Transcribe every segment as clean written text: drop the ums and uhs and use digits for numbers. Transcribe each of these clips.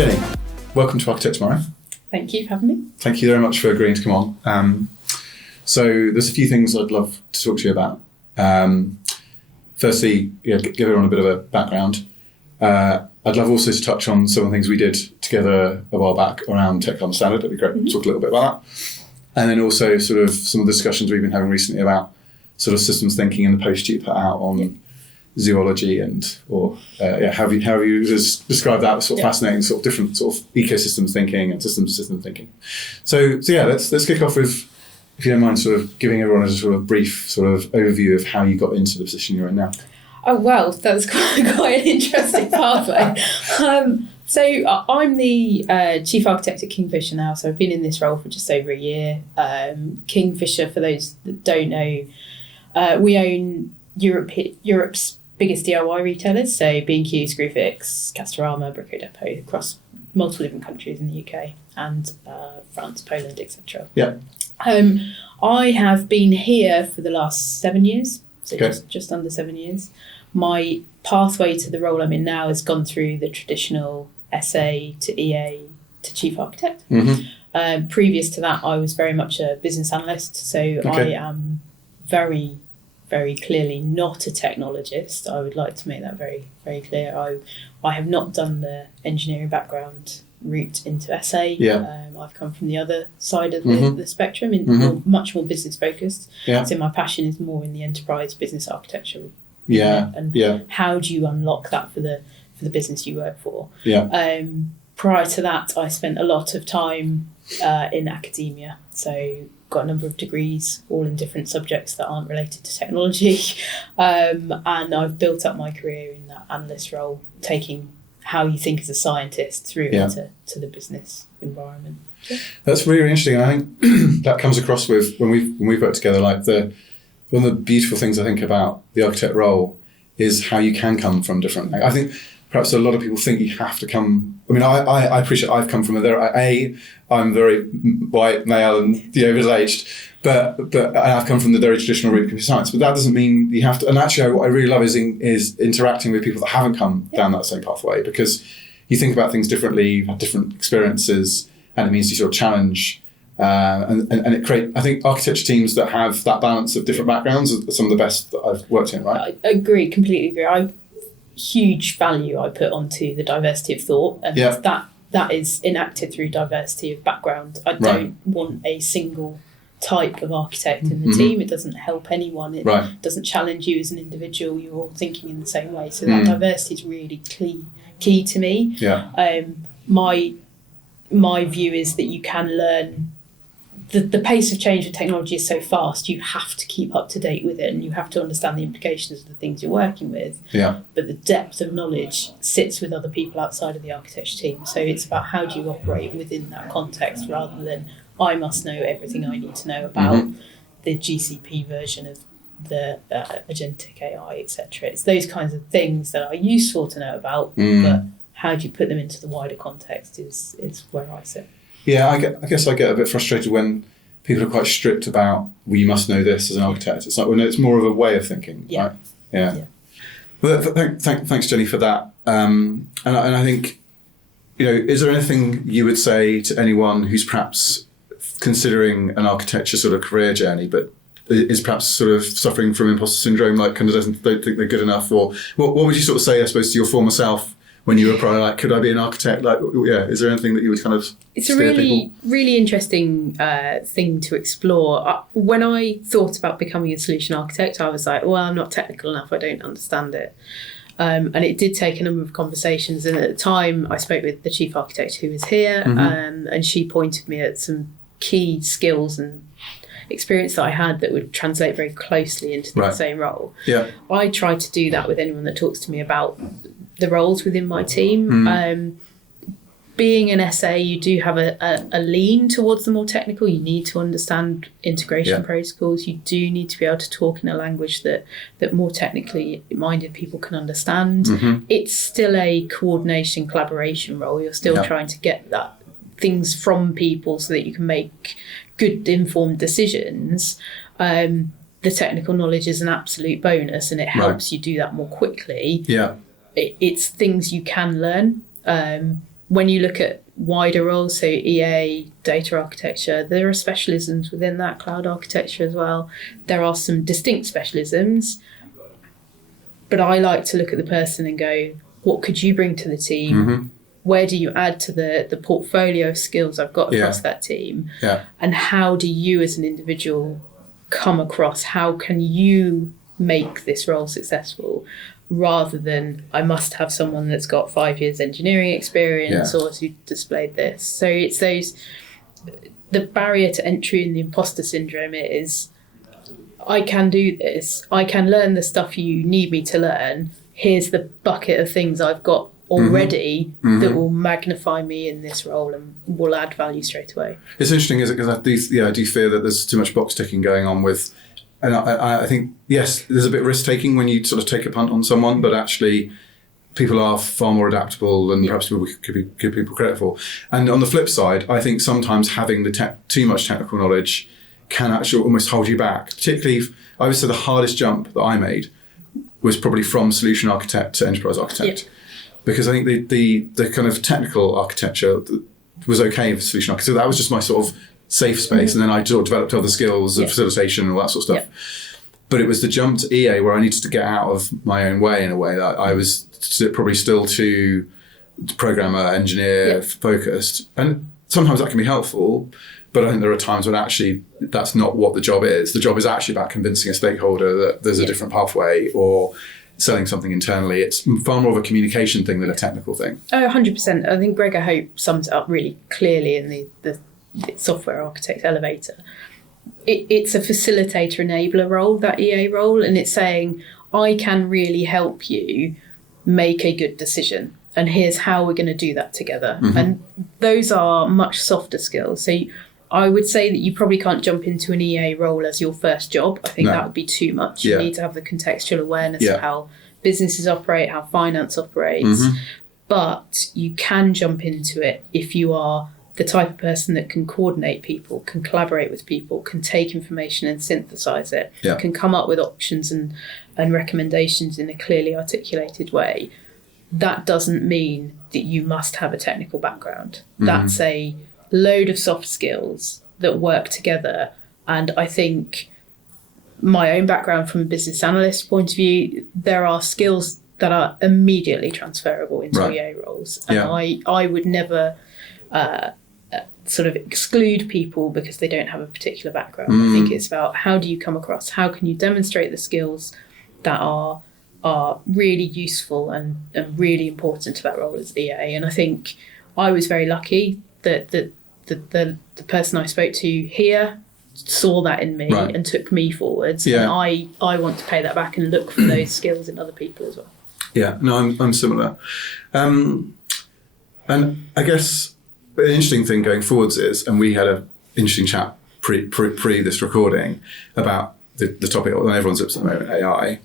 Jenny, welcome to Architect Tomorrow. Thank you for having me. Thank you very much for agreeing to come on. So there's a few things I'd love to talk to you about. Firstly, give everyone a bit of a background. I'd love also to touch on some of the things we did together a while back around tech club standard. It'd be great to talk a little bit about that. And then also sort of some of the discussions we've been having recently about sort of systems thinking and the post you put out on Zoology how have you just described that sort of fascinating sort of different sort of ecosystems thinking and system thinking. So let's kick off with, if you don't mind, sort of giving everyone a sort of brief sort of overview of how you got into the position you're in now. Oh well, that's quite an interesting pathway. So I'm the Chief Architect at Kingfisher now, so I've been in this role for just over a year. Kingfisher, for those that don't know, we own Europe's biggest DIY retailers, so B&Q, Screwfix, Castorama, Brico Depot, across multiple different countries in the UK and France, Poland, etc. Yeah. I have been here for the last 7 years, so just under 7 years. My pathway to the role I'm in now has gone through the traditional SA to EA to Chief Architect. Mm-hmm. Previous to that, I was very much a business analyst, so I am very, very clearly not a technologist. I would like to make that very, very clear. I have not done the engineering background route into SA. I've come from the other side of the spectrum, much more business focused. So my passion is more in the enterprise business architecture. How do you unlock that for the business you work for? Prior to that, I spent a lot of time in academia. So got a number of degrees, all in different subjects that aren't related to technology. And I've built up my career in that analyst role, taking how you think as a scientist through into the business environment. That's really interesting. And I think that comes across with when we've worked together, like one of the beautiful things I think about the architect role is how you can come from different. I think perhaps a lot of people think you have to come. I mean, I appreciate I've come from I'm very white, male and middle-aged, but I've come from the very traditional route of computer science. But that doesn't mean you have to. And actually, what I really love is interacting with people that haven't come down that same pathway, because you think about things differently, you've had different experiences, and it means you sort of challenge. And it create. I think architecture teams that have that balance of different backgrounds are some of the best that I've worked in. Right? I agree, completely agree. Huge value I put onto the diversity of thought, and that is enacted through diversity of background. I don't want a single type of architect in the team. It doesn't help anyone. It doesn't challenge you as an individual. You're all thinking in the same way. So that diversity is really key to me. My view is that you can learn. The pace of change with technology is so fast, you have to keep up to date with it, and you have to understand the implications of the things you're working with. But the depth of knowledge sits with other people outside of the architecture team. So it's about how do you operate within that context, rather than I must know everything I need to know about the GCP version of the agentic AI, etc. It's those kinds of things that are useful to know about, but how do you put them into the wider context is where I sit. Yeah, I guess I get a bit frustrated when people are quite strict about, well, you must know this as an architect. It's like, well, no, it's more of a way of thinking, right? Yeah. Well, thanks, Jenny, for that. And I think, is there anything you would say to anyone who's perhaps considering an architecture sort of career journey, but is perhaps sort of suffering from imposter syndrome, like kind of don't think they're good enough? Or what would you sort of say, I suppose, to your former self when you were probably like, could I be an architect? Like, is there anything that you would kind of It's a really, really interesting thing to explore. When I thought about becoming a solution architect, I was like, well, I'm not technical enough. I don't understand it. And it did take a number of conversations. And at the time, I spoke with the chief architect who was here, and she pointed me at some key skills and experience that I had that would translate very closely into the same role. I try to do that with anyone that talks to me about the roles within my team. Being an SA, you do have a lean towards the more technical. You need to understand integration protocols. You do need to be able to talk in a language that more technically minded people can understand. It's still a coordination, collaboration role. You're still trying to get that things from people so that you can make good informed decisions. The technical knowledge is an absolute bonus, and it helps you do that more quickly. It's things you can learn. when you look at wider roles, so EA, data architecture, there are specialisms within that, cloud architecture as well. There are some distinct specialisms, but I like to look at the person and go, what could you bring to the team? Where do you add to the portfolio of skills I've got across that team? And how do you as an individual come across? How can you make this role successful? Rather than I must have someone that's got 5 years engineering experience or who displayed this. So it's the barrier to entry in the imposter syndrome is, I can do this, I can learn the stuff you need me to learn, here's the bucket of things I've got already that will magnify me in this role and will add value straight away. It's interesting, is it? Because I do fear that there's too much box ticking going on with. And I think, yes, there's a bit of risk taking when you sort of take a punt on someone, but actually people are far more adaptable than perhaps people could give people credit for. And on the flip side, I think sometimes having too much technical knowledge can actually almost hold you back. Particularly, I would say the hardest jump that I made was probably from solution architect to enterprise architect. Because I think the kind of technical architecture was okay for solution architect. So that was just my sort of safe space, and then I sort of developed other skills of facilitation and all that sort of stuff. But it was the jump to EA where I needed to get out of my own way in a way that I was probably still too programmer, engineer focused. And sometimes that can be helpful, but I think there are times when actually that's not what the job is. The job is actually about convincing a stakeholder that there's a different pathway or selling something internally. It's far more of a communication thing than a technical thing. Oh, 100%. I think Gregor Hope sums it up really clearly in the software architect elevator. It's a facilitator enabler role, that EA role, and it's saying, I can really help you make a good decision, and here's how we're going to do that together. And those are much softer skills. So I would say that you probably can't jump into an EA role as your first job. I think that would be too much. You need to have the contextual awareness of how businesses operate, how finance operates. But you can jump into it if you are the type of person that can coordinate people, can collaborate with people, can take information and synthesize it, can come up with options and recommendations in a clearly articulated way. That doesn't mean that you must have a technical background. That's a load of soft skills that work together. And I think my own background from a business analyst point of view, there are skills that are immediately transferable into EA roles. And I would never sort of exclude people because they don't have a particular background. I think it's about, how do you come across? How can you demonstrate the skills that are really useful and really important to that role as EA? And I think I was very lucky that the person I spoke to here saw that in me and took me forwards. And I want to pay that back and look for those skills in other people as well. Yeah, no, I'm similar. And I guess an interesting thing going forwards is, and we had an interesting chat pre this recording about the topic on everyone's lips at the moment, AI,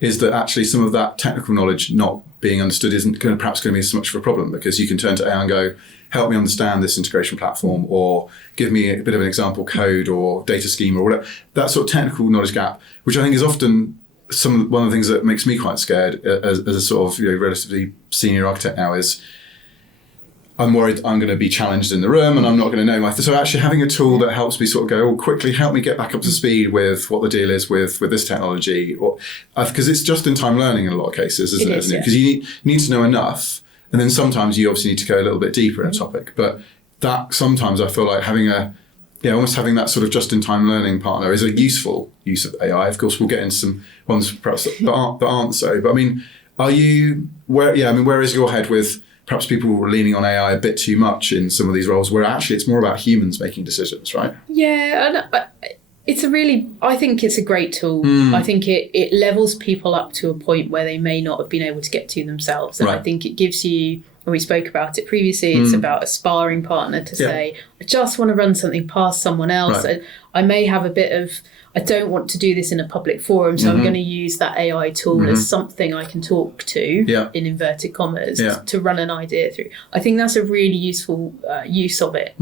is that actually some of that technical knowledge not being understood isn't perhaps going to be so much of a problem, because you can turn to AI and go, help me understand this integration platform, or give me a bit of an example code or data scheme or whatever. That sort of technical knowledge gap, which I think is often one of the things that makes me quite scared as a sort of relatively senior architect now, is I'm worried I'm going to be challenged in the room and I'm not going to know my... So actually having a tool that helps me sort of go, quickly help me get back up to speed with what the deal is with this technology. Because it's just in time learning in a lot of cases, isn't it? Because you need to know enough. And then sometimes you obviously need to go a little bit deeper in a topic. But that sometimes I feel like having almost having that sort of just in time learning partner is a useful use of AI. Of course, we'll get into some ones perhaps that aren't so. But I mean, where is your head with perhaps people were leaning on AI a bit too much in some of these roles, where actually it's more about humans making decisions, right? Yeah, and I think it's a great tool. I think it levels people up to a point where they may not have been able to get to themselves. And I think it gives you, and we spoke about it previously, it's about a sparring partner to say, I just want to run something past someone else. Right. I may have a bit of, I don't want to do this in a public forum, so I'm going to use that AI tool as something I can talk to, in inverted commas, to run an idea through. I think that's a really useful use of it.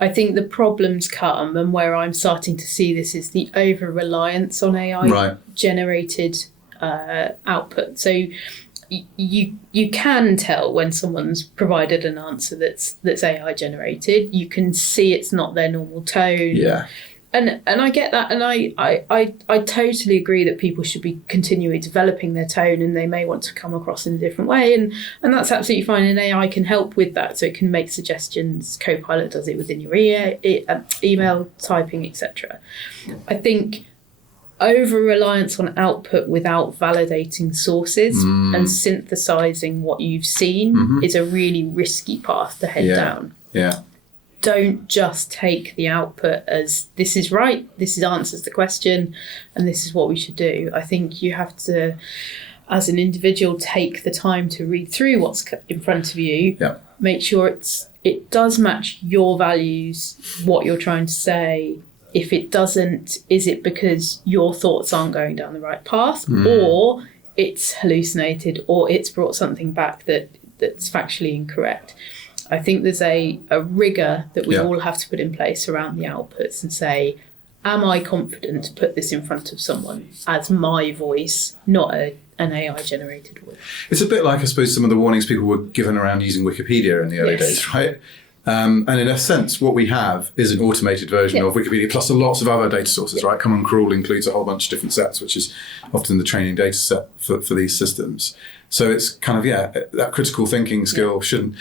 I think the problems come, and where I'm starting to see this, is the over-reliance on AI generated output. So you can tell when someone's provided an answer that's AI generated. You can see it's not their normal tone. Yeah. And I get that, and I totally agree that people should be continually developing their tone, and they may want to come across in a different way, and that's absolutely fine. And AI can help with that, so it can make suggestions. Copilot does it within your email typing, etc. I think over-reliance on output without validating sources and synthesizing what you've seen is a really risky path to head down. Yeah. Don't just take the output as this is right, this answers the question, and this is what we should do. I think you have to, as an individual, take the time to read through what's in front of you, make sure it does match your values, what you're trying to say. If it doesn't, is it because your thoughts aren't going down the right path, or it's hallucinated, or it's brought something back that's factually incorrect? I think there's a rigour that we all have to put in place around the outputs and say, am I confident to put this in front of someone as my voice, not an AI-generated voice? It's a bit like, I suppose, some of the warnings people were given around using Wikipedia in the early days, right? And in a sense, what we have is an automated version of Wikipedia, plus lots of other data sources, right? Common Crawl includes a whole bunch of different sets, which is often the training data set for these systems. So it's kind of, that critical thinking skill shouldn't...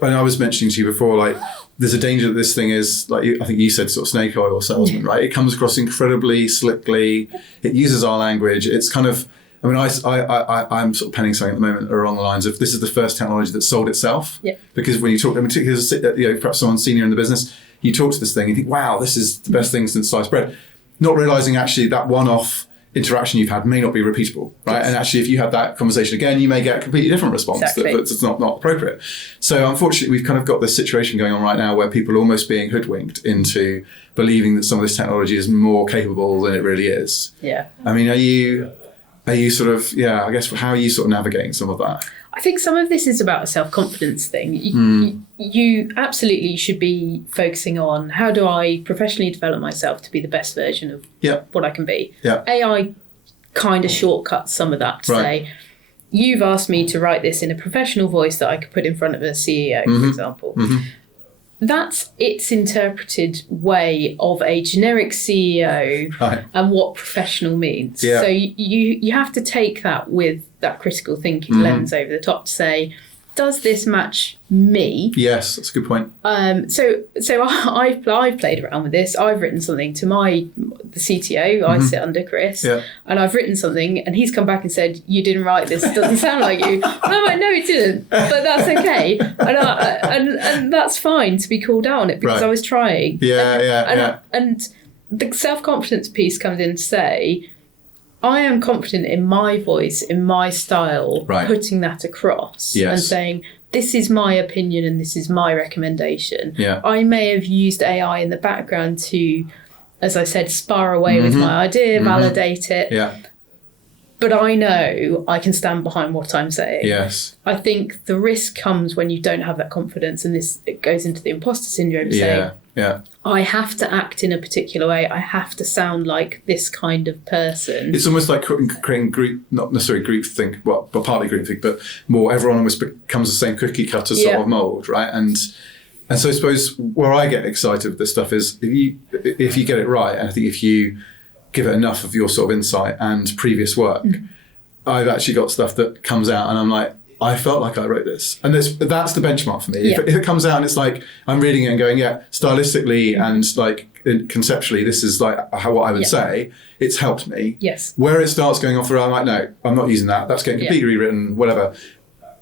When I was mentioning to you before, like, there's a danger that this thing is, like, I think you said, sort of snake oil salesman, right? It comes across incredibly slickly. It uses our language. It's kind of... I mean, I'm sort of penning something at the moment along the lines of this is the first technology that sold itself. Yeah. Because when you talk, particularly, perhaps someone senior in the business, you talk to this thing, you think, wow, this is the best thing since sliced bread. Not realizing actually that one-off interaction you've had may not be repeatable, right? Yes. And actually, if you had that conversation again, you may get a completely different response that's not appropriate. So unfortunately, we've kind of got this situation going on right now where people are almost being hoodwinked into believing that some of this technology is more capable than it really is. Yeah. I mean, are you sort of, I guess, how are you sort of navigating some of that? I think some of this is about a self-confidence thing. You absolutely should be focusing on how do I professionally develop myself to be the best version of what I can be. Yeah. AI kind of shortcuts some of that to say, you've asked me to write this in a professional voice that I could put in front of a CEO, for example. That's its interpreted way of a generic CEO and what professional means. Yeah. So you have to take that with that critical thinking lens over the top to say, does this match me? Yes, that's a good point. So I've played around with this. I've written something to the CTO. I sit under Chris, and I've written something, and he's come back and said, "You didn't write this. It doesn't sound like you." And I'm like, "No, it didn't," but that's okay, and that's fine to be called out on it because I was trying. And the self-confidence piece comes in to say, I am confident in my voice, in my style, putting that across and saying, this is my opinion and this is my recommendation. Yeah. I may have used AI in the background to, as I said, spar away with my idea, validate it. Yeah. But I know I can stand behind what I'm saying. Yes. I think the risk comes when you don't have that confidence, and it goes into the imposter syndrome saying, I have to act in a particular way. I have to sound like this kind of person. It's almost like creating group, not necessarily group think, well, but partly group think, but more everyone almost becomes the same cookie cutter sort of mold, right? And so I suppose where I get excited with this stuff is if you get it right, and I think if you give it enough of your sort of insight and previous work, I've actually got stuff that comes out and I'm like, I felt like I wrote this. And that's the benchmark for me. Yeah. If it comes out and it's like, I'm reading it and going, stylistically and like conceptually, this is like what I would say, it's helped me. Yes. Where it starts going off around, I'm like, no, I'm not using that. That's getting completely rewritten, whatever.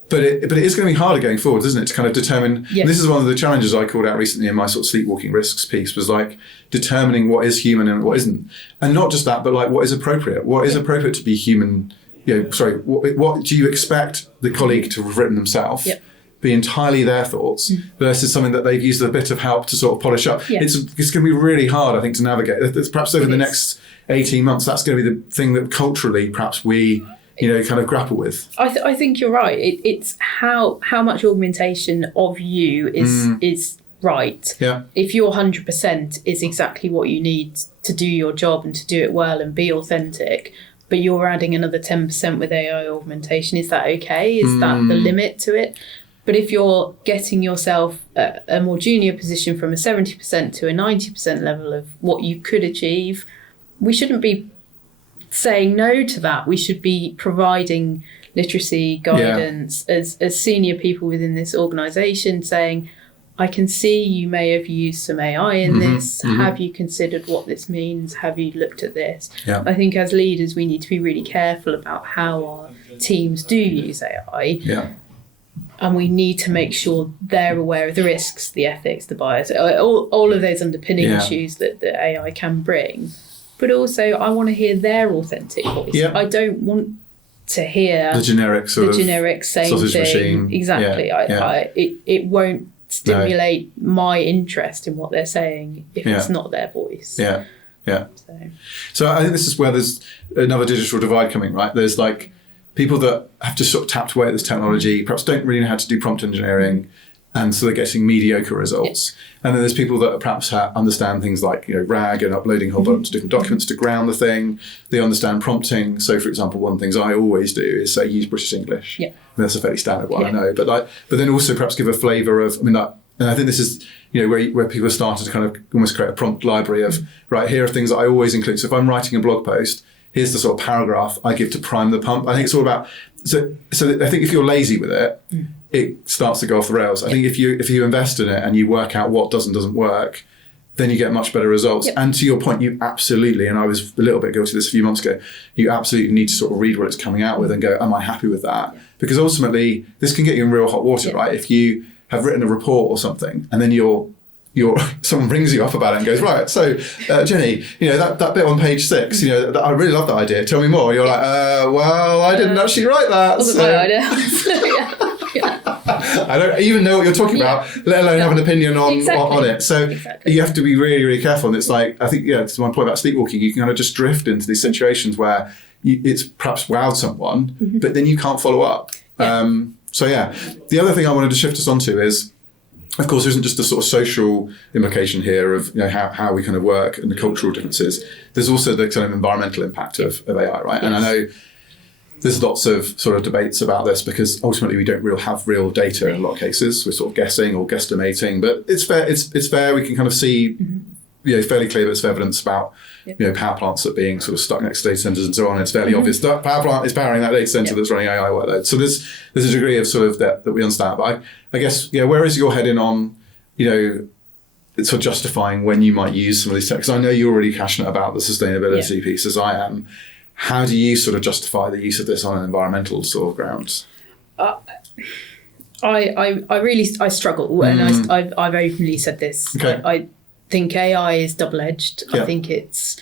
But it is going to be harder going forward, isn't it? To kind of determine, this is one of the challenges I called out recently in my sort of sleepwalking risks piece, was like determining what is human and what isn't. And not just that, but like what is appropriate. What is appropriate to be human? What do you expect the colleague to have written themselves? Yep. Be entirely their thoughts versus something that they've used a bit of help to sort of polish up. Yeah. It's going to be really hard, I think, to navigate. Perhaps over the next 18 months, that's going to be the thing that culturally perhaps we kind of grapple with. I think you're right. It's how much augmentation of you is right. Yeah. If your 100% is exactly what you need to do your job and to do it well and be authentic, but you're adding another 10% with AI augmentation. Is that okay? Is that the limit to it? But if you're getting yourself a more junior position from a 70% to a 90% level of what you could achieve, we shouldn't be saying no to that. We should be providing literacy guidance as senior people within this organisation, saying, I can see you may have used some AI in this. Have you considered what this means? Have you looked at this? Yeah. I think as leaders, we need to be really careful about how our teams do use AI. Yeah. And we need to make sure they're aware of the risks, the ethics, the bias, all of those underpinning issues that AI can bring. But also, I want to hear their authentic voice. Yeah. I don't want to hear the generic same sausage thing. Machine. Exactly. Yeah. It won't stimulate my interest in what they're saying if it's not their voice. Yeah. Yeah. So I think this is where there's another digital divide coming, right? There's like people that have just sort of tapped away at this technology, perhaps don't really know how to do prompt engineering, and so they're getting mediocre results. And then there's people that perhaps understand things like, RAG and uploading a whole bunch of different documents to ground the thing. They understand prompting. So, for example, one of the things I always do is say use British English. Yeah. And that's a fairly standard one, I know. But then also perhaps give a flavour of, and I think this is where people have started to kind of almost create a prompt library of, right, here are things that I always include. So if I'm writing a blog post, here's the sort of paragraph I give to prime the pump. I think it's all about, so I think if you're lazy with it, it starts to go off the rails. I think if you invest in it and you work out what doesn't work, then you get much better results. Yep. And to your point, you absolutely, and I was a little bit guilty of this a few months ago, you absolutely need to sort of read what it's coming out with and go, am I happy with that? Because ultimately, this can get you in real hot water, right? If you have written a report or something, and then someone brings you up about it and goes, right, so Jenny, that bit on page 6, I really love that idea. Tell me more. You're like, well, I didn't actually write that. Wasn't my idea. I don't even know what you're talking about, let alone have an opinion on it. So you have to be really, really careful. And it's like, I think, to my point about sleepwalking, you can kind of just drift into these situations where it's perhaps wowed someone, but then you can't follow up. The other thing I wanted to shift us onto is, of course, there isn't just the sort of social implication here of how we kind of work and the cultural differences. There's also the kind of environmental impact of AI, right? Yes. And I know there's lots of sort of debates about this because ultimately we don't have real data in a lot of cases. We're sort of guessing or guesstimating, but it's fair. It's fair. We can kind of see, fairly clear bits of evidence about power plants that being sort of stuck next to data centers and so on. It's fairly obvious that power plant is powering that data center that's running AI workloads. So there's a degree of sort of that we understand. But I guess where is your head in on sort of justifying when you might use some of these tech? Because I know you're already passionate about the sustainability piece as I am. How do you sort of justify the use of this on an environmental sort of grounds? I really struggle, and I've openly said this. Okay. I think AI is double-edged. I think it's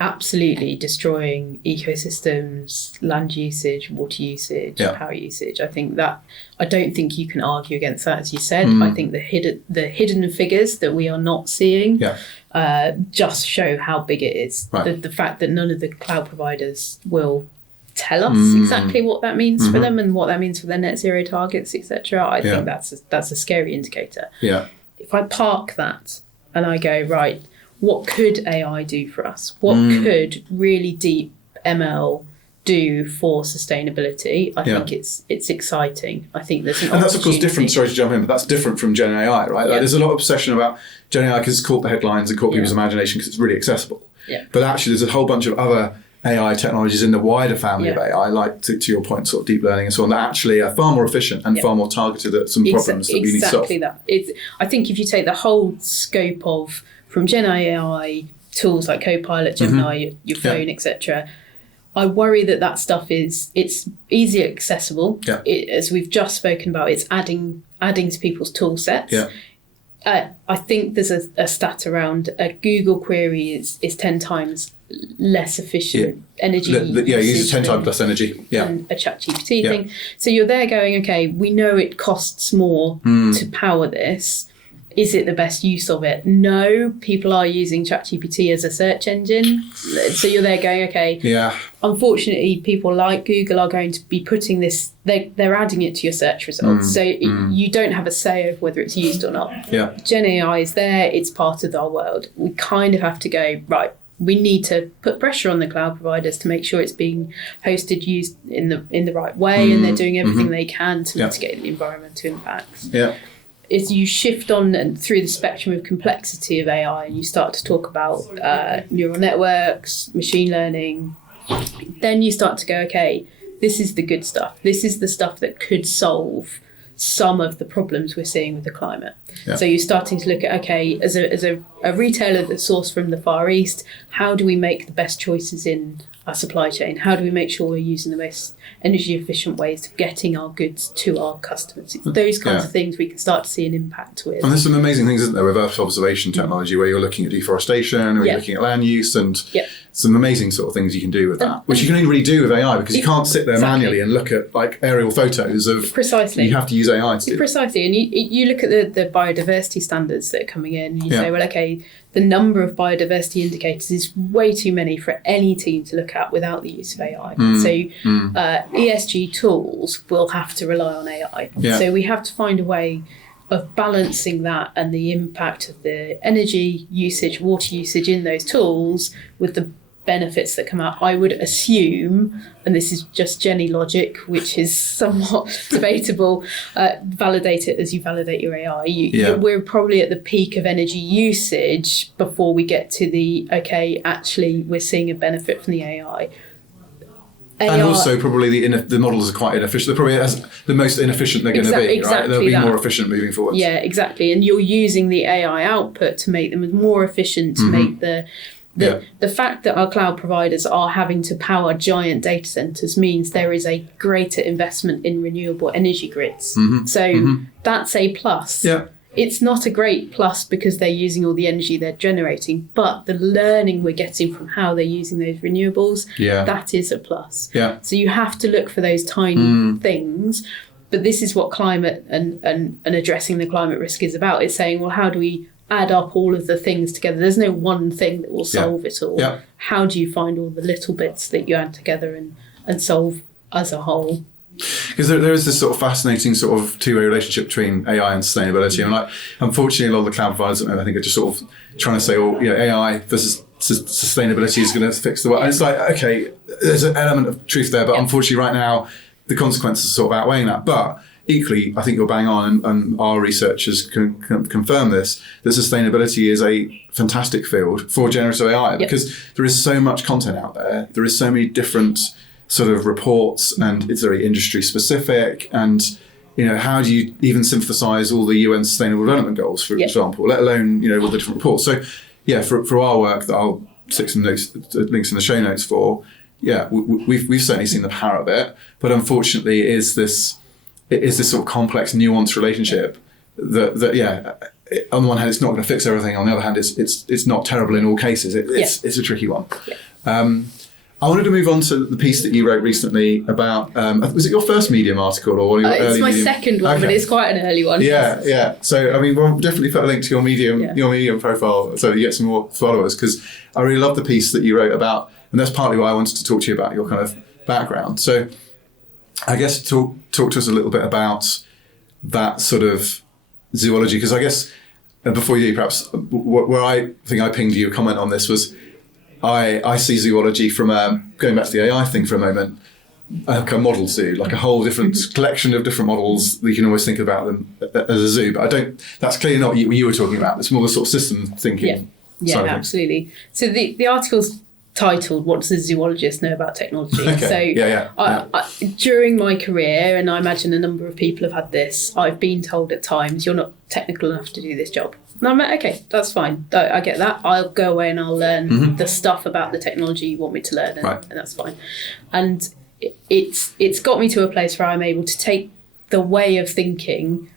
absolutely destroying ecosystems, land usage, water usage, power usage. I don't think you can argue against that, as you said. I think the hidden figures that we are not seeing just show how big it is. Right. The fact that none of the cloud providers will tell us exactly what that means for them and what that means for their net zero targets, etc. I think that's a scary indicator. Yeah. If I park that and I go, right, what could AI do for us? What could really deep ML do for sustainability? I think it's exciting. I think there's an and that's of course different. Sorry to jump in, but that's different from Gen AI, right? Like, there's a lot of obsession about Gen AI because it's caught the headlines and caught people's imagination because it's really accessible. Yeah. But actually, there's a whole bunch of other AI technologies in the wider family of AI, like to your point, sort of deep learning and so on, that actually are far more efficient and far more targeted at some problems that we need to solve. Exactly that. I think if you take the whole scope of from Gen AI tools like Copilot, Gemini, your phone, etc., I worry that stuff it's easily accessible. Yeah. As we've just spoken about, it's adding to people's tool sets. Yeah. I think there's a stat around a Google query is 10 times less efficient energy. You use 10 times less energy. Than a ChatGPT thing. So you're there going, okay, we know it costs more to power this. Is it the best use of it? No, people are using ChatGPT as a search engine. So you're there going, okay. Yeah. Unfortunately, people like Google are going to be putting this, they're adding it to your search results. So you don't have a say of whether it's used or not. Yeah. Gen AI is there, it's part of our world. We kind of have to go, right, we need to put pressure on the cloud providers to make sure it's being hosted, used in the right way, and they're doing everything they can to mitigate the environmental impacts. Yeah. As you shift on and through the spectrum of complexity of AI, and you start to talk about neural networks, machine learning, then you start to go, okay, this is the good stuff. This is the stuff that could solve some of the problems we're seeing with the climate. Yeah. So you're starting to look at, okay, as a retailer that's sourced from the Far East, how do we make the best choices in our supply chain? How do we make sure we're using the most energy efficient ways of getting our goods to our customers? It's those kinds of things we can start to see an impact with. And there's some amazing things, isn't there, with Earth observation technology, where you're looking at deforestation, or you're looking at land use, and some amazing sort of things you can do with that, which you can only really do with AI, because you can't sit there manually and look at like aerial photos of... Precisely. You have to use AI to do Precisely. And you look at the biodiversity standards that are coming in, and you say, well, okay, the number of biodiversity indicators is way too many for any team to look at without the use of AI. ESG tools will have to rely on AI. Yeah. So we have to find a way of balancing that and the impact of the energy usage, water usage in those tools with the benefits that come out. I would assume, and this is just Jenny logic, which is somewhat debatable, validate it as you validate your AI. We're probably at the peak of energy usage before we get to the, okay, actually we're seeing a benefit from the AI. And also probably the models are quite inefficient. They're probably the most inefficient they're going to be, right? They'll be more efficient moving forward. Yeah, exactly. And you're using the AI output to make them more efficient, to make the fact that our cloud providers are having to power giant data centres means there is a greater investment in renewable energy grids. That's a plus. Yeah. It's not a great plus because they're using all the energy they're generating, but the learning we're getting from how they're using those renewables, that is a plus. Yeah. So you have to look for those tiny things. But this is what climate and addressing the climate risk is about. It's saying, well, how do we add up all of the things together? There's no one thing that will solve it all. Yeah. How do you find all the little bits that you add together and solve as a whole? Because there is this sort of fascinating sort of two-way relationship between AI and sustainability. And unfortunately, a lot of the cloud providers, I think, are just sort of trying to say, AI versus sustainability is going to fix the world. And it's like, okay, there's an element of truth there, but unfortunately right now, the consequences are sort of outweighing that. But equally, I think you're bang on, and our researchers can confirm this, that sustainability is a fantastic field for generative AI, because there is so much content out there. There is so many different sort of reports, and it's very industry specific. And, how do you even synthesize all the UN Sustainable Development Goals, for example, let alone, all the different reports. So, for our work that I'll stick some links in the show notes for, we've certainly seen the power of it. But unfortunately, it is this sort of complex, nuanced relationship that on the one hand, it's not going to fix everything. On the other hand, it's not terrible in all cases. It's a tricky one. Yeah. I wanted to move on to the piece that you wrote recently about, was it your first Medium article or one of your early It's my Medium? second one, but it's quite an early one. Yeah. So, we'll definitely put a link to your Medium profile so that you get some more followers, because I really love the piece that you wrote about, and that's partly why I wanted to talk to you about your kind of background. So I guess talk to us a little bit about that sort of zoology, because I guess, before you do, perhaps, where I think I pinged you a comment on this was, I see zoology from, going back to the AI thing for a moment, like a model zoo, like a whole different collection of different models that you can always think about them as a zoo. But that's clearly not what you were talking about. It's more the sort of system thinking. Yeah, absolutely. So the article's titled, "What does a zoologist know about technology?" Okay. So I, during my career, and I imagine a number of people have had this, I've been told at times, you're not technical enough to do this job. And I'm like, okay, that's fine. I get that. I'll go away and I'll learn the stuff about the technology you want me to learn, and that's fine. And it's got me to a place where I'm able to take the way of thinking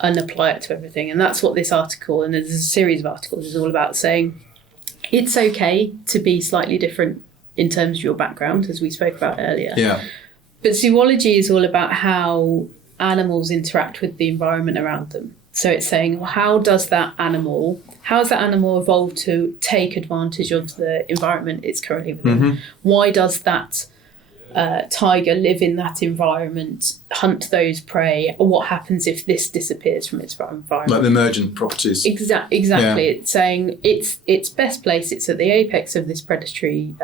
and apply it to everything. And that's what this article, and there's a series of articles, is all about, saying it's okay to be slightly different in terms of your background, as we spoke about earlier. Yeah. But zoology is all about how animals interact with the environment around them. So it's saying, well, how has that animal evolved to take advantage of the environment it's currently within? Why does that tiger live in that environment, hunt those prey. What happens if this disappears from its environment? Like the emergent properties. Exactly. Yeah. It's saying it's best place. It's at the apex of this predatory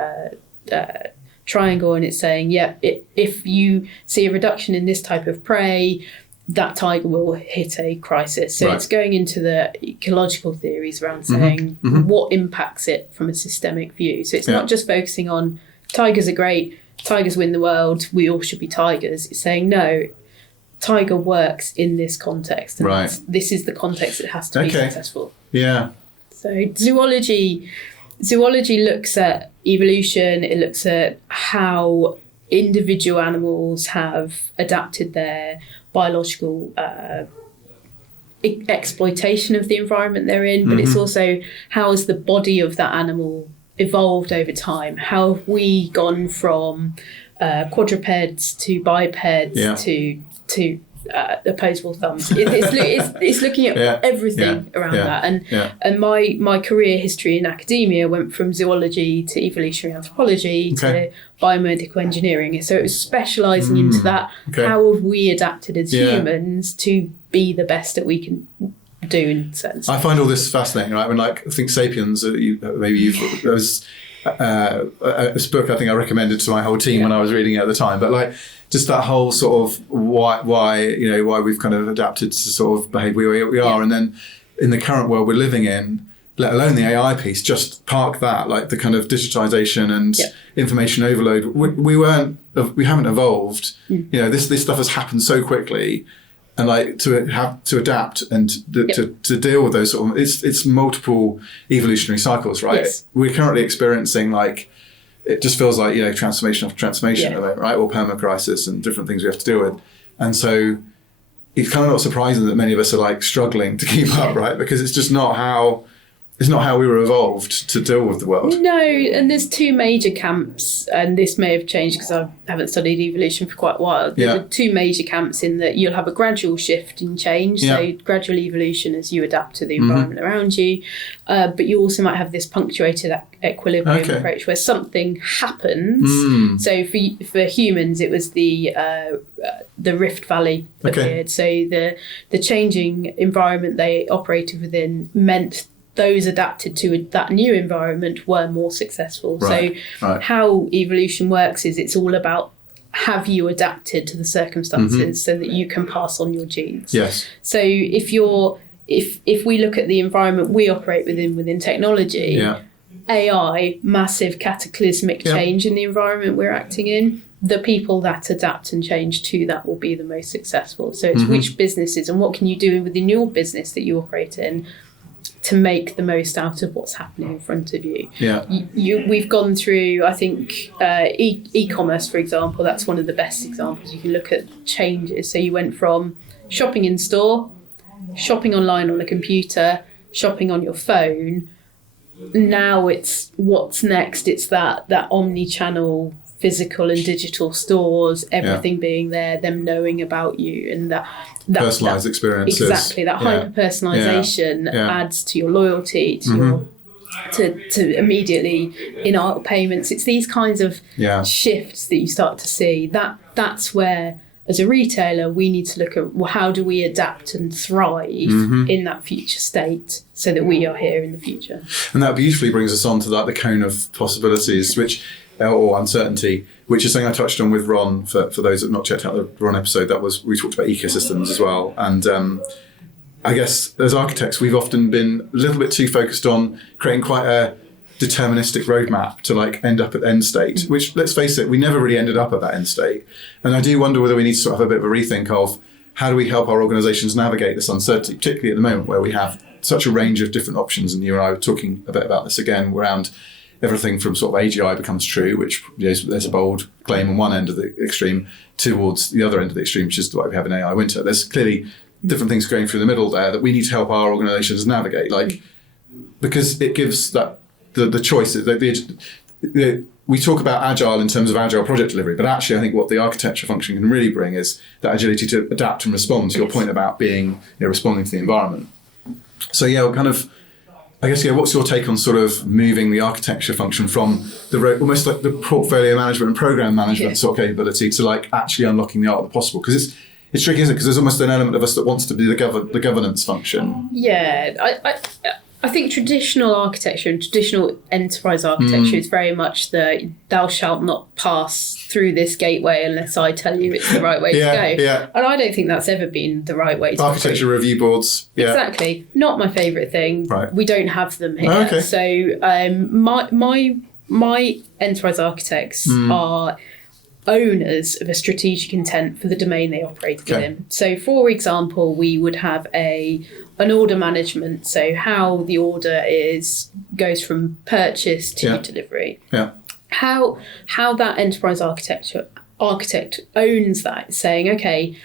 triangle, and it's saying, if you see a reduction in this type of prey, that tiger will hit a crisis. So it's going into the ecological theories around saying what impacts it from a systemic view. So it's not just focusing on tigers are great, tigers win the world, we all should be tigers. It's saying, no, tiger works in this context, and this is the context it has to be successful. Yeah. So zoology looks at evolution. It looks at how individual animals have adapted their biological exploitation of the environment they're in, but it's also how has the body of that animal evolved over time? How have we gone from quadrupeds to bipeds to opposable thumbs? It's looking at everything around that. And my career history in academia went from zoology to evolutionary anthropology to biomedical engineering. So it was specialising into that. How have we adapted as humans to be the best that we can do in sense? I find all this fascinating, right? When I think Sapiens, it was this book I think I recommended to my whole team when I was reading it at the time, but just that whole sort of why we've kind of adapted to sort of behave the way we are, and then in the current world we're living in, let alone the AI piece, just park that, like the kind of digitization and information overload. We haven't evolved. This stuff has happened so quickly, and to adapt and to deal with those sort of it's multiple evolutionary cycles, right? Yes. We're currently experiencing it just feels like transformation after transformation at the moment, right? Or permacrisis and different things we have to deal with, and so it's kind of not surprising that many of us are struggling to keep up, right? Because it's just not how we were evolved to deal with the world. No, and there's two major camps, and this may have changed because I haven't studied evolution for quite a while. There are two major camps in that you'll have a gradual shift and change, so gradual evolution as you adapt to the environment around you, but you also might have this punctuated equilibrium approach where something happens. So for humans, it was the Rift Valley appeared. So the changing environment they operated within meant those adapted to that new environment were more successful. How evolution works is it's all about, have you adapted to the circumstances so that you can pass on your genes? Yes. So if we look at the environment we operate within technology, AI, massive cataclysmic change in the environment we're acting in, the people that adapt and change to that will be the most successful. So it's which businesses and what can you do within your business that you operate in to make the most out of what's happening in front of you. We've gone through, I think, e-commerce, for example. That's one of the best examples. You can look at changes. So you went from shopping in store, shopping online on a computer, shopping on your phone. Now it's what's next. It's that omni-channel physical and digital stores, everything being there, them knowing about you, and that personalised experiences. Exactly, that hyper-personalisation adds to your loyalty, to your to immediately in aisle payments. It's these kinds of shifts that you start to see. That's where, as a retailer, we need to look at, well, how do we adapt and thrive in that future state so that we are here in the future. And that beautifully brings us on to the cone of possibilities, or uncertainty, which is something I touched on with Ron. For those that have not checked out the Ron episode, we talked about ecosystems as well. And I guess as architects, we've often been a little bit too focused on creating quite a deterministic roadmap to end up at the end state, which, let's face it, we never really ended up at that end state. And I do wonder whether we need to sort of have a bit of a rethink of how do we help our organisations navigate this uncertainty, particularly at the moment where we have such a range of different options. And you and I were talking a bit about this again around everything from sort of AGI becomes true, which there's a bold claim on one end of the extreme, towards the other end of the extreme, which is why we have an AI winter. There's clearly different things going through the middle there that we need to help our organisations navigate, because it gives that the choices. We talk about agile in terms of agile project delivery, but actually I think what the architecture function can really bring is that agility to adapt and respond to your point about being responding to the environment. So kind of I guess, what's your take on sort of moving the architecture function from almost like the portfolio management and program management sort of capability to like actually unlocking the art of the possible? Because it's tricky, isn't it? Because there's almost an element of us that wants to be the governance function. Yeah, I think traditional architecture and traditional enterprise architecture is very much the thou shalt not pass through this gateway unless I tell you it's the right way to go. Yeah. And I don't think that's ever been the right way to go. Architecture review boards. Yeah. Exactly. Not my favourite thing. Right. We don't have them here. Oh, okay. So my enterprise architects are owners of a strategic intent for the domain they operate within. So, for example, we would have an order management, so how the order goes from purchase to delivery. Yeah. How that enterprise architect owns that, saying, okay,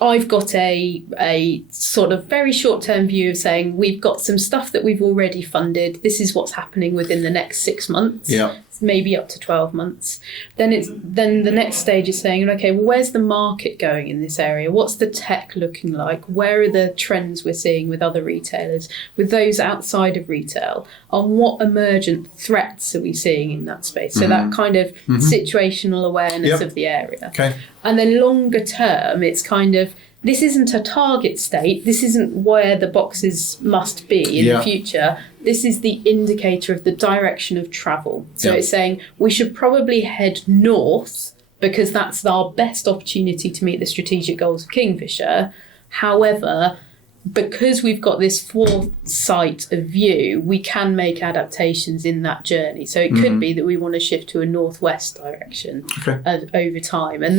I've got a sort of very short-term view of saying we've got some stuff that we've already funded. This is what's happening within the next 6 months. Yeah. Maybe up to 12 months. Then the next stage is saying, okay, well, where's the market going in this area? What's the tech looking like? Where are the trends we're seeing with other retailers, with those outside of retail? And what emergent threats are we seeing in that space? So that kind of situational awareness of the area. Okay. And then longer term, it's kind of, this isn't a target state. This isn't where the boxes must be in the future. This is the indicator of the direction of travel. So it's saying we should probably head north because that's our best opportunity to meet the strategic goals of Kingfisher. However, because we've got this foresight of view, we can make adaptations in that journey. So it could be that we want to shift to a northwest direction over time. And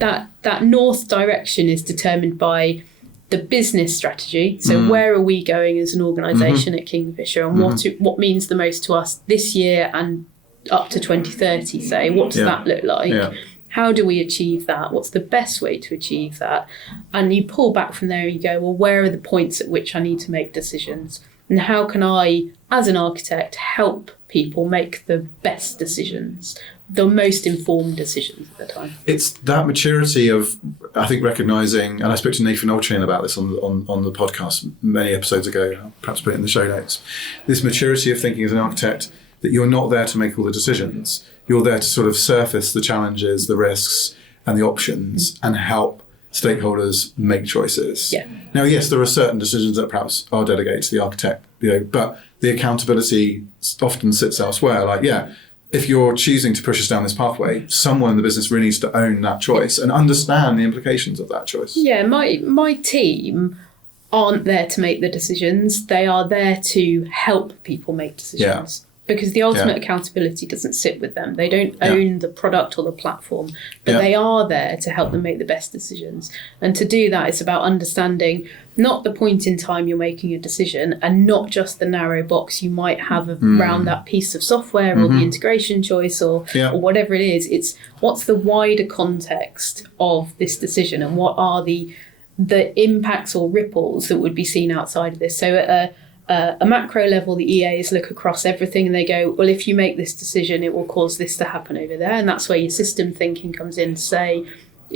that north direction is determined by the business strategy. So where are we going as an organisation at Kingfisher, and what means the most to us this year and up to 2030, say? What does that look like? Yeah. How do we achieve that? What's the best way to achieve that? And you pull back from there and you go, well, where are the points at which I need to make decisions? And how can I, as an architect, help people make the best decisions, the most informed decisions at the time? It's that maturity of, I think, recognising, and I spoke to Nathan Olchain about this on the podcast many episodes ago, I'll perhaps put it in the show notes, this maturity of thinking as an architect that you're not there to make all the decisions. You're there to sort of surface the challenges, the risks and the options and help stakeholders make choices. Yeah. Now, yes, there are certain decisions that perhaps are delegated to the architect, but the accountability often sits elsewhere. Like, if you're choosing to push us down this pathway, someone in the business really needs to own that choice and understand the implications of that choice. Yeah, my team aren't there to make the decisions. They are there to help people make decisions. Because the ultimate accountability doesn't sit with them. They don't own the product or the platform, but they are there to help them make the best decisions. And to do that, it's about understanding not the point in time you're making a decision and not just the narrow box you might have around that piece of software or the integration choice or whatever it is. It's what's the wider context of this decision and what are the impacts or ripples that would be seen outside of this. So at a macro level, the EAs look across everything and they go, well, if you make this decision, it will cause this to happen over there. And that's where your system thinking comes in to say,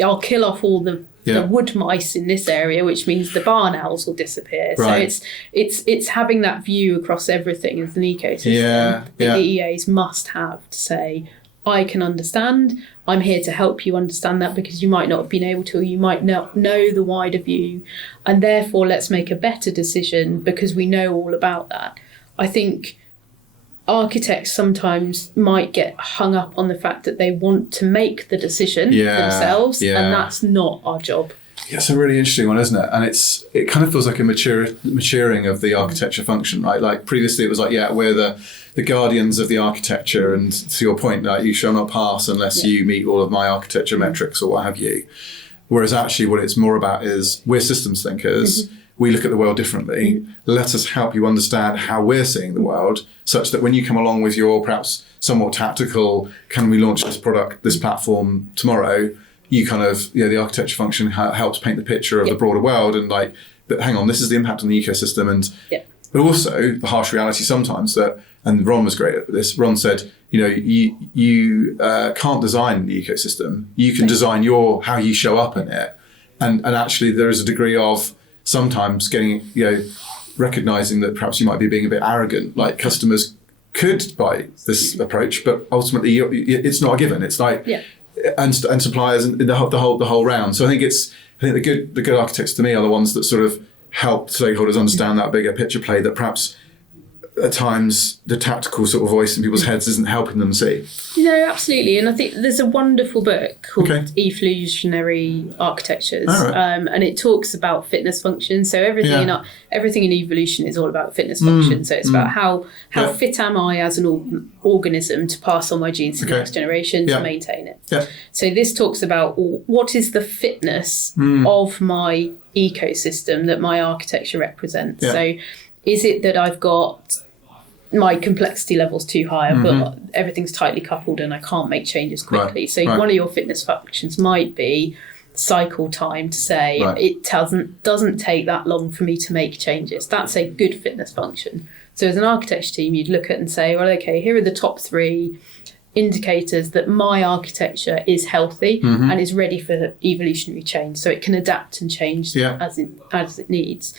I'll kill off all the wood mice in this area, which means the barn owls will disappear. Right. So it's having that view across everything as an ecosystem that the EAs must have to say, I can understand. I'm here to help you understand that because you might not have been able to, or you might not know the wider view. And therefore, let's make a better decision because we know all about that. I think architects sometimes might get hung up on the fact that they want to make the decision themselves, and that's not our job. Yeah, it's a really interesting one, isn't it? And it kind of feels like a maturing of the architecture function, right? Like previously it was like, we're the guardians of the architecture, and to your point, like, you shall not pass unless you meet all of my architecture metrics or what have you. Whereas actually what it's more about is we're systems thinkers. We look at the world differently. Let us help you understand how we're seeing the world, such that when you come along with your perhaps somewhat tactical, can we launch this product, this platform tomorrow? You kind of, the architecture function helps paint the picture of the broader world and like, but hang on, this is the impact on the ecosystem. And but also the harsh reality sometimes that, and Ron was great at this, Ron said, you can't design the ecosystem. You can design how you show up in it. And actually there is a degree of sometimes getting, recognizing that perhaps you might be being a bit arrogant. Like customers could buy this approach, but ultimately it's not a given. It's like, and suppliers and the whole round. So I think the good architects to me are the ones that sort of help stakeholders understand that bigger picture play that perhaps at times the tactical sort of voice in people's heads isn't helping them see. No, absolutely. And I think there's a wonderful book called Evolutionary Architectures, and it talks about fitness function. So everything in evolution is all about fitness function. So it's about how fit am I as an organism to pass on my genes to the next generation to maintain it. Yeah. So this talks about what is the fitness of my ecosystem that my architecture represents. Yeah. So is it that I've got my complexity level's too high, but everything's tightly coupled and I can't make changes quickly? Right. So one of your fitness functions might be cycle time, to say it doesn't take that long for me to make changes. That's a good fitness function. So as an architecture team, you'd look at and say, well, okay, here are the top 3 indicators that my architecture is healthy and is ready for evolutionary change, so it can adapt and change as it needs.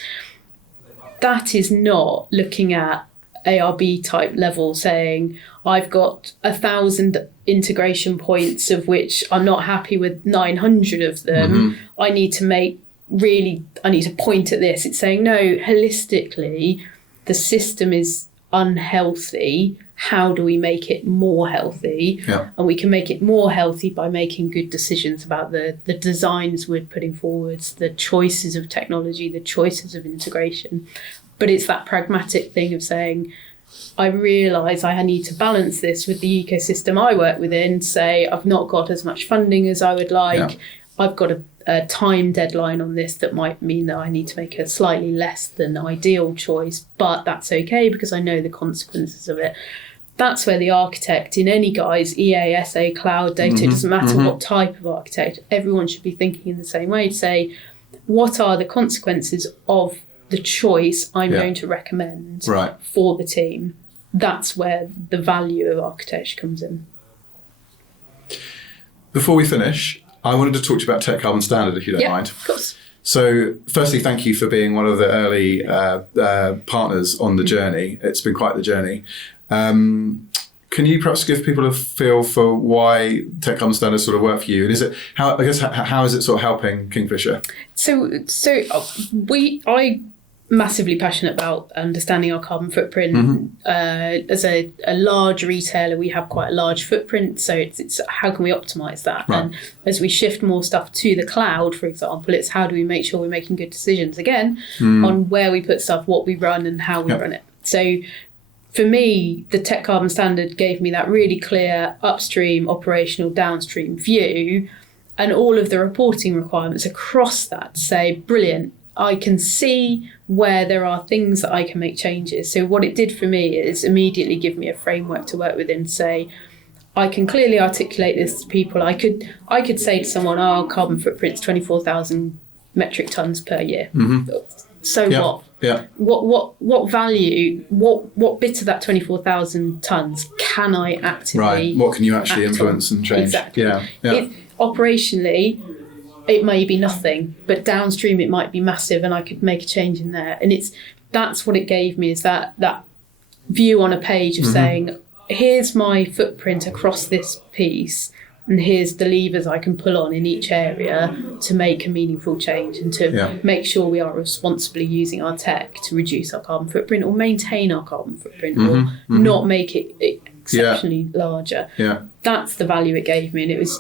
That is not looking at ARB type level saying I've got 1,000 integration points of which I'm not happy with 900 of them. I need to point at this. It's saying no, holistically the system is unhealthy. How do we make it more healthy? Yeah. And we can make it more healthy by making good decisions about the designs we're putting forwards, the choices of technology, the choices of integration. But it's that pragmatic thing of saying, I realise I need to balance this with the ecosystem I work within. Say, I've not got as much funding as I would like. Yeah. I've got a time deadline on this that might mean that I need to make a slightly less than ideal choice, but that's okay because I know the consequences of it. That's where the architect in any guise, EA, SA, cloud, data, it doesn't matter what type of architect, everyone should be thinking in the same way to say, what are the consequences of the choice I'm going to recommend for the team? That's where the value of architecture comes in. Before we finish, I wanted to talk to you about Tech Carbon Standard, if you don't mind. Of course. So firstly, thank you for being one of the early partners on the journey. It's been quite the journey. Can you perhaps give people a feel for why Tech Carbon Standard sort of work for you? And is it how is it sort of helping Kingfisher? I'm massively passionate about understanding our carbon footprint. As a large retailer, we have quite a large footprint. So it's how can we optimize that? Right. And as we shift more stuff to the cloud, for example, it's how do we make sure we're making good decisions again on where we put stuff, what we run, and how we run it. So for me, the Tech Carbon Standard gave me that really clear upstream, operational, downstream view, and all of the reporting requirements across that say, brilliant, I can see where there are things that I can make changes. So what it did for me is immediately give me a framework to work within, say, I can clearly articulate this to people. I could say to someone, our carbon footprint's 24,000 metric tons per year. So what? Yeah. What value, what bit of that 24,000 tons can I actively what can you actually influence and change? Exactly. Operationally, it may be nothing, but downstream it might be massive and I could make a change in there. And that's what it gave me, is that view on a page of saying, here's my footprint across this piece, and here's the levers I can pull on in each area to make a meaningful change and to make sure we are responsibly using our tech to reduce our carbon footprint or maintain our carbon footprint or not make it exceptionally larger. Yeah. That's the value it gave me, and it was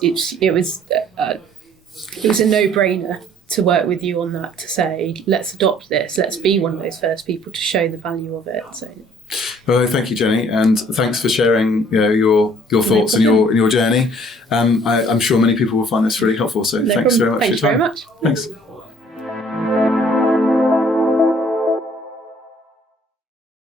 a no-brainer to work with you on that, to say, let's adopt this, let's be one of those first people to show the value of it. So. Well, thank you, Jenny, and thanks for sharing your thoughts and your journey. I'm sure many people will find this really helpful, so thanks very much for your time. Thanks very much. Thanks.